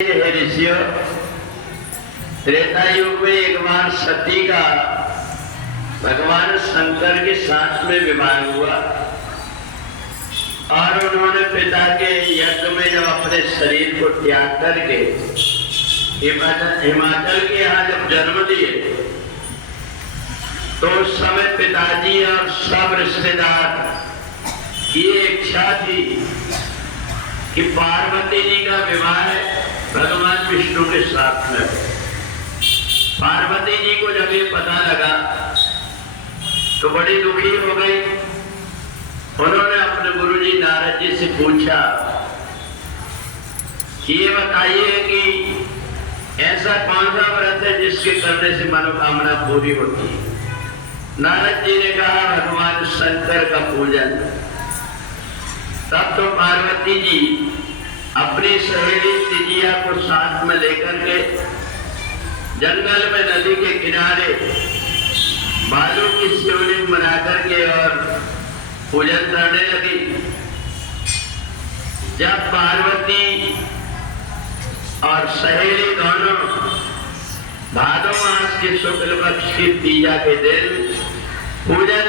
हे ऋषियों, त्रेता युग में एक बार सती का भगवान शंकर के साथ में विवाह हुआ और उन्होंने पिता के यज्ञ में जब अपने शरीर को त्याग करके हिमाचल के यहाँ जब जन्म लिए तो उस समय पिताजी और सब रिश्तेदार की इच्छा थी कि पार्वती जी का विवाह भगवान विष्णु के साथ में। पार्वती जी को जब ये पता लगा तो बड़ी दुखी हो गई। उन्होंने अपने गुरुजी नारद जी से पूछा कि ये बताइए कि ऐसा कौन सा व्रत है जिसके करने से मनोकामना पूरी होती है। नारद जी ने कहा भगवान शंकर का पूजन। तब तो पार्वती जी अपनी सहेली तिजिया को साथ में लेकर के जंगल में नदी के किनारे बालू की शिवलिंग बना करके और पूजन करने लगी। जब पार्वती और सहेली दोनों भादो मास के शुक्ल पक्ष की तीजा के दिन पूजन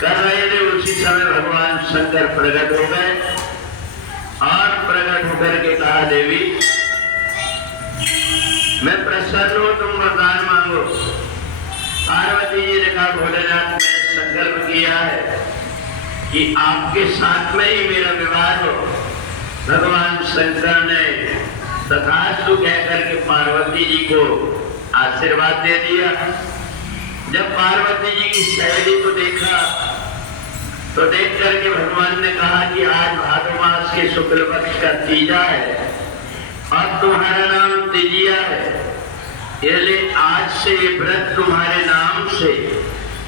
कर रहे थे, उसी समय भगवान शंकर प्रकट हो गए और प्रकट होकर के कहा देवी मैं प्रसन्न हूं, तुम वरदान मांगो। पार्वती जी ने कहा भोलेनाथ मैंने संकल्प किया है कि आपके साथ में ही मेरा विवाह हो। भगवान शंकर ने तथास्तु कहकर के पार्वती जी को आशीर्वाद दे दिया। जब पार्वती जी की सहेली को देखा तो देख करके भगवान ने कहा कि आज भादो मास के शुक्ल पक्ष का तीजा है और तुम्हारा नाम तिजिया है, इसलिए आज से ये व्रत तुम्हारे नाम से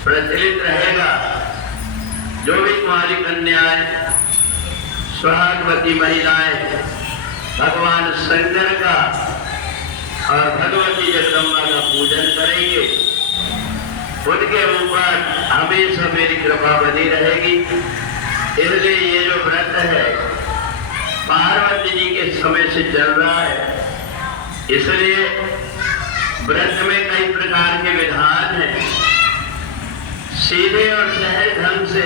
प्रचलित रहेगा। जो भी कुंवारी कन्याएं सुहागवती महिलाएं भगवान शंकर का और भगवती जगदम्बा का पूजन करेंगे उनके ऊपर हमेशा मेरी कृपा बनी रहेगी। इसलिए ये जो व्रत है पार्वती जी के समय से चल रहा है। इसलिए व्रत में कई प्रकार के विधान हैं। सीधे और सहज ढंग से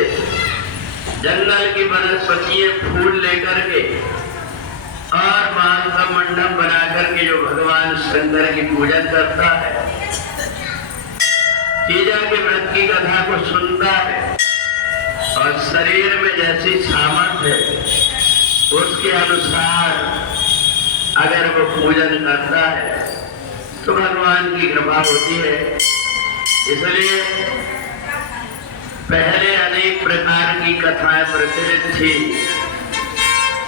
जंगल की वनस्पतियां फूल लेकर के और बांस का मंडप बना करके जो भगवान शंकर की पूजन करता है, तीजा के व्रत की कथा को सुनता है और शरीर में जैसी सामर्थ्य है उसके अनुसार अगर वो पूजन करता है तो भगवान की कृपा होती है। इसलिए पहले अनेक प्रकार की कथाएं प्रचलित थी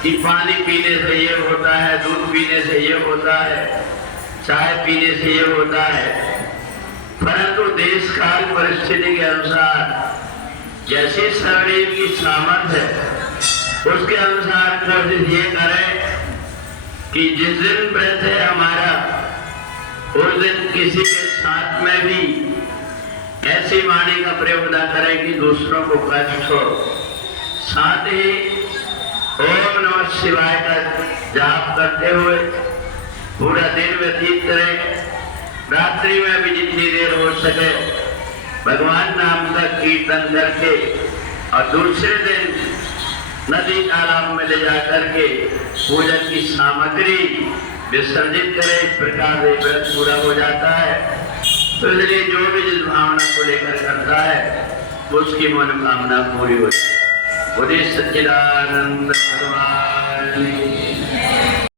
कि पानी पीने से ये होता है, दूध पीने से ये होता है, चाय पीने से ये होता है। परंतु देश काल परिस्थिति के अनुसार जैसे शरीर की सामर्थ्य है उसके अनुसार कोशिश ये करें कि जिस दिन व्रत है हमारा उस दिन किसी के साथ में भी ऐसी वाणी का प्रयोग न करें कि दूसरों को कष्ट हो। साथ ही ओम नमः शिवाय का जाप करते हुए पूरा दिन व्यतीत करें। रात्रि में भी जितनी देर हो सके भगवान नाम का कीर्तन करके और दूसरे दिन नदी तालाब में ले जाकर के पूजन की सामग्री विसर्जित करें। इस प्रकार से व्रत पूरा हो जाता है। तो इसलिए जो भी जिस भावना को लेकर करता है उसकी मनोकामना पूरी हो जाए। बोले सच्चिदानंद भगवान।